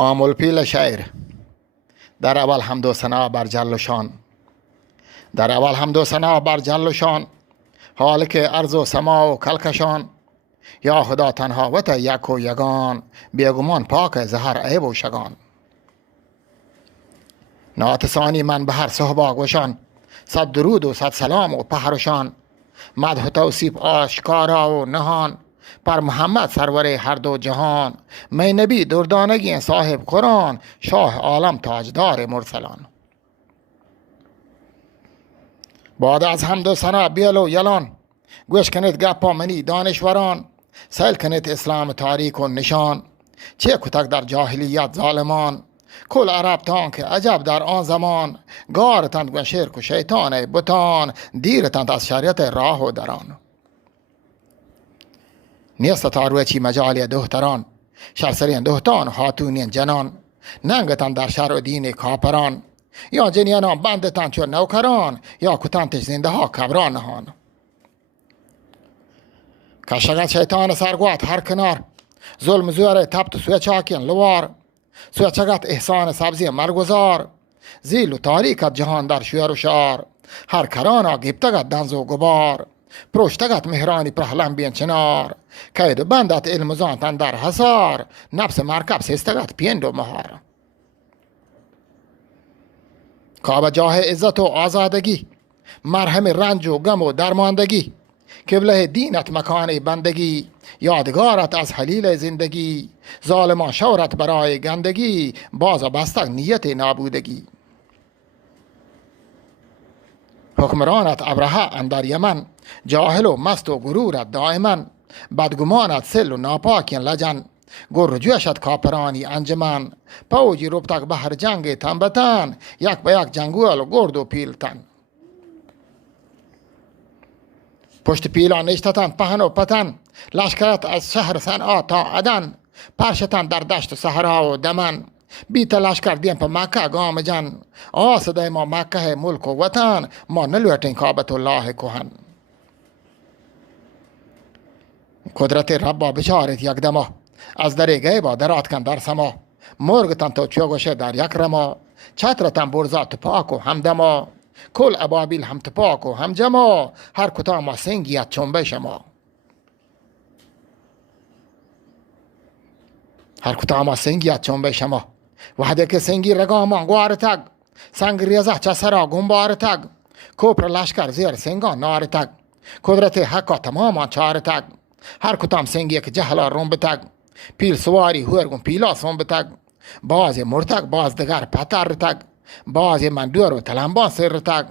آمل پیل شعر. در اول حمد و ثنا بر جل و شان، در اول حمد و ثنا بر جل و شان، حال که ارض و سما و کلکشان. یا خدا تنها و یک و یگان، بیگمان پاک زهر عیب و شگان. نعت ثانی من به هر صحبا گوشان، صد درود و صد سلام و پهرشان. مدح و توصیف آشکارا و نهان، پر محمد سرور هر دو جهان. می نبی دردانگی صاحب قرآن، شاه عالم تاجدار مرسلان. بعد از حمد و ثنا بیل و یلان، گوش کنید گپا منی دانشوران. سیل کنید اسلام تاریک و نشان، چه کتک در جاهلیت ظالمان. کل عرب تان که عجب در آن زمان، گارتند گون شرک و شیطان بتان. دیرتند از شریعت راه و دران. نیست تاروی چی مجالی دهتران، شرسرین دهتان خاتونین جنان. ننگتان در شر و دین کاپران، یا جنیانان بندتان چون نوکران. یا کتانتش زنده ها کبران نهان. کشگت شیطان سرگوات هر کنار، ظلم زور تبت سوی چاکین لوار. سوی چگت احسان سبزی مرگزار، زیل و تاریکت جهان در شویر و شار. هر کرانا گیبتگت دنز و گبار، پروشتگت مهرانی پرهلم بین چنار. کید و بندت علم زانتن در حسار، نفس مرکب سیستگت پیند و مهار. کعبه جاه عزت و آزادگی، مرهم رنج و غم و درماندگی. قبله دینت مکان بندگی، یادگارت از حلیل زندگی. ظالمان شورت برای گندگی، باز بستگ نیت نابودگی. حکمرانت ابرهه اندر یمن، جاهل و مست و غرورت دائما. بدگمانت سل و ناپاکین لجن، گر جوشت کاپرانی انجمن. پوجی ربتک بهر جنگ تنبتن، یک به یک جنگول و گرد و پیلتن. پشت پیلان نشتتن پهن و پتن، لشکرت از شهر صنعا تا عدن. پرشتن در دشت و صحرا و دمن، بیت لشکر دیم پا مکه گام جن. آسده ما مکه ملک و وطن، ما نلوٹیں کعبت الله کهن. قدرت ربا بچارت یک دما، از در غیبا درات کن در سما. مرگتن تو چوگوشه در یک رما، چترتن برزا تپاک و همدما. کل ابابیل هم تپاک و هم جما، هر کتا ما سنگیت چنبه شما. هر کتا ما سنگیت چنبه شما، وحده که سنگی رگامان گوار تگ. سنگ ریزه چه سرا گنبار تگ، کوپر لشکر زیر سنگان نار تگ. قدرت حقا تماما چار تگ، هر کتام سنگی که جهلا روم بتگ. پیل سواری هورگون پیلا سون بتگ، باز مرتگ باز دگر پتر تگ. باز مندور و تلمبان سر تگ،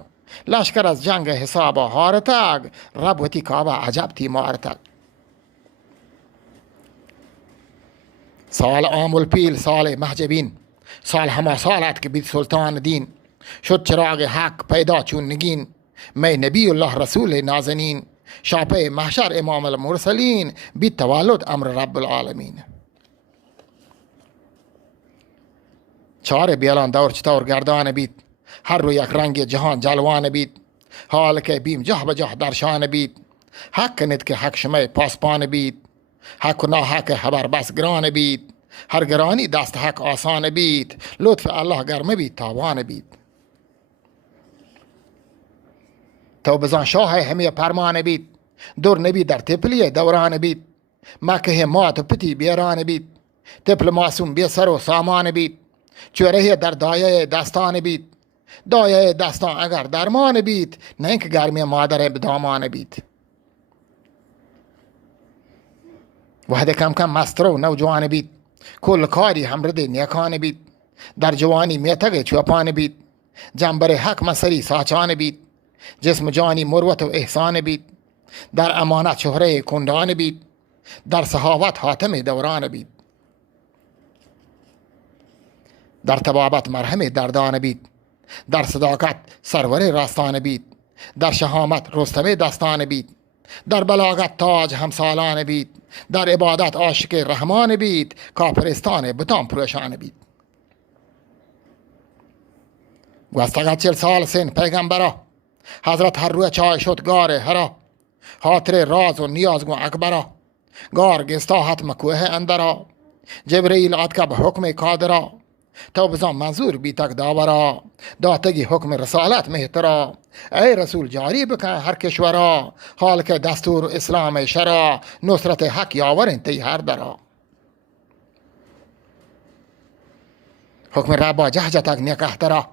لشکر از جنگ حسابا هار تگ. رب وتی کعبه عجب تیمار تگ. سال آمل پیل سال محجبین، سال هما سالت که بید سلطان دین. شد چراغ حق پیدا چون نگین، می نبی الله رسول نازنین. شاپه محشر امام المرسلین، بید تولد امر رب العالمین. چار بیلان دور چطور گردان بید، هر رو یک رنگ جهان جلوان بید. حال که بیم جه بجه در شان بید، حق ند که حق شمه پاسپان بید. حق و ناحق خبر بس گران بید، هر گرانی دست حق آسان بید. لطف الله گرمه بید تاوان بید. تو بزان شاه همه پرمان بید، دور نبی در تپلی دوران بید. مکه مات و پتی بیران بید، تپل معصوم بی سر و سامان بید. چوره در دایه دستان بید، دایه دستان اگر درمان بید. نه اینکه گرمی مادر بدامان بید. وحده کم کم مسترو نوجوان بید، کل کاری همرد نیکان بید. در جوانی میتگ چوپان بید، جنبر حق مسری ساچان بید. جسم جانی مروت و احسان بید، در امانت شهره کندان بید. در صحابت حاتم دوران بید، در طبابت مرهم دردان بید. در صداقت سرور راستان بید، در شهامت رستم دستان بید. در بلاغت تاج همسالان بید، در عبادت عاشق رحمان بید. کافرستان بتان پروشان بید. گوستگت 40 سال سن پیغمبرا، حضرت هر روی چای شد گار هرا. خاطر راز و نیازگو اکبرا، گار گستا حتم کوه اندرا. جبرئیل آت به حکم کادرا تو بزن منظور بی تک داورا داتگی حکم رسالت مهترا ای رسول جاری بکن هر کشورا حال که دستور اسلام شرا نصرت حق یاور انتی هر درا حکم ربا جهجتک نکهترا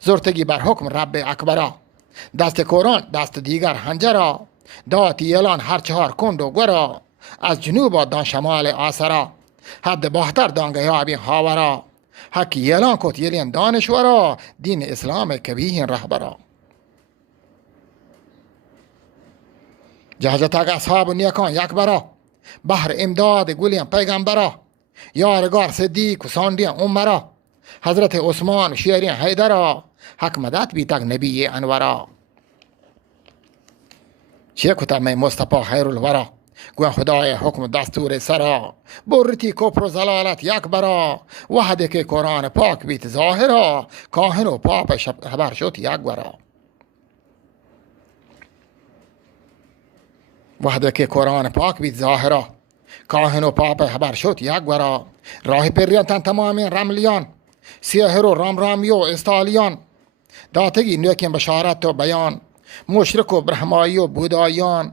زرتگی بر حکم رب اکبرا دست قرآن دست دیگر هنجرا داتی اعلان هر چهار کند و گورا از جنوب دان شمال آسرا حد باختر دانگه یابی هاورا حکی اعلان کت یلین دانشورا دین اسلام کبیهین رهبرا جهجتک اصحاب نیکان یک برا بحر امداد گلین پیغمبرا یارگار صدیق و ساندین عمرا حضرت عثمان شیرین حیدرا حق مدد بی تک نبی انورا چه کتب می مصطفی خیر الورا گوین خدای حکم دستور سرا برتی کفر و زلالت یک برا وحده که قرآن پاک بیت ظاهرا کاهن و پاپ خبر شد یک برا وحده که قرآن پاک بیت ظاهرا کاهن و پاپ خبر شد یک برا راه پریان تن تمامی رملیان سیهر و رامی و استالیان داتگی نیکین بشارت و بیان مشرک و برهمایی و بودایان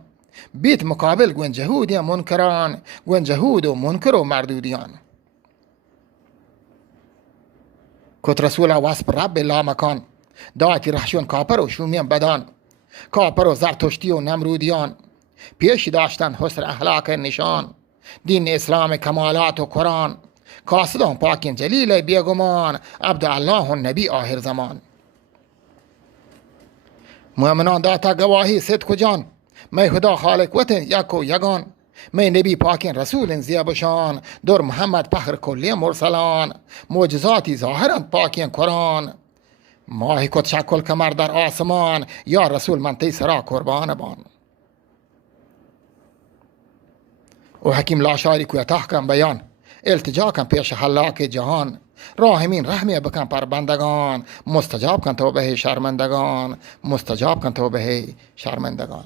بیت مقابل گون جهودی منکران گون جهود و منکر و مردودیان کت رسول واسپ رب لامکان داعتی رحشون کاپر و شومین بدان کاپر و زرتشتی و نمرودیان پیش داشتن حسن اخلاق نشان دین اسلام کمالات و قرآن قاصدان پاکین جلیل بیگمان عبدالله و نبی آخر زمان مؤمنان داتا گواهی صدق و جان می خدا خالق وطن یک و یگان می نبی پاکین رسول زیبشان در محمد فخر کلی مرسلان معجزاتی ظاهرند پاکین قرآن ماهی کت شکل کمر در آسمان یا رسول من تی سرا قربان بان او حکیم لاشاری کوی تحکم بیان التجا کن پیش خلاق جهان راهمین رحمی بکن پر بندگان مستجاب کن توبه شرمندگان مستجاب کن توبه شرمندگان